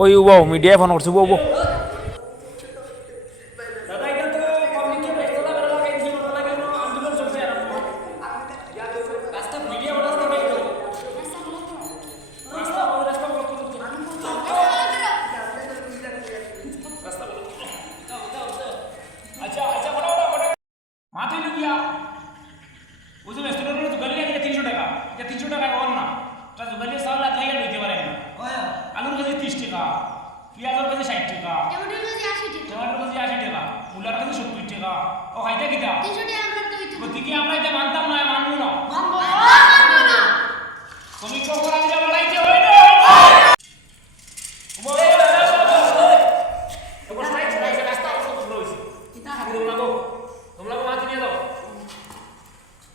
ওই উবাও মিডিয়ায় ফোন করছে উবাও পেঁয়াজের কেজি 60 টাকা, টমেটোর কেজি 80 টাকা, মূলার কেজি 70 টাকা। ও খাইতে কিটা 300 টাকা আমরা তো হইতো গতিকে আমরা এটা মানতাম না, মানবো না। মানবো না তুমি কখন আইয়া বলাইতে হই না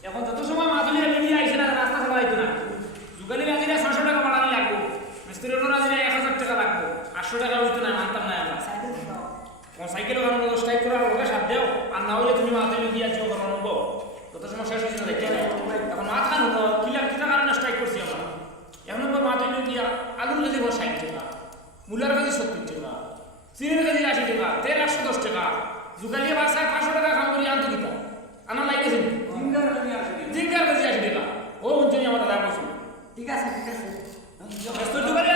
এখন যত সময় মাদুলি নিয়ে আইছে না রাস্তা খোলা হইতো না। যুগালি রাজিরা 600 টাকা বাড়ানি লাগবো, মিস্ত্রির রাজিরা 1000 টাকা লাগবো, 800 টাকা হইতো না, মানতাম না আমরা। সাইকেল বানানো স্ট্রাইক করার ওকে সাথ দেও, আর না হলে তুমি মাদুলি দিয়ে জিও বানাবো। যত সময় শেষ হইছে দেখতে না, এখন মাথা নো কিটা কারণে স্ট্রাইক করছি আমরা। এখন পর মাদুলি দিয়া আলুর কেজি 60 টাকা, মূলার কেজি 70 টাকা, চিনির কেজি 80 টাকা, তেল 810 টাকা। যুগালি বাসায় 500 টাকা কাম করি আনতে দিতা, আনা লাইগেছে জিঙ্গার কেজি 80 টাকা। ও উঞ্চনি আমার দাদা বসু, ঠিক আছে ব্যস্ত যুগালি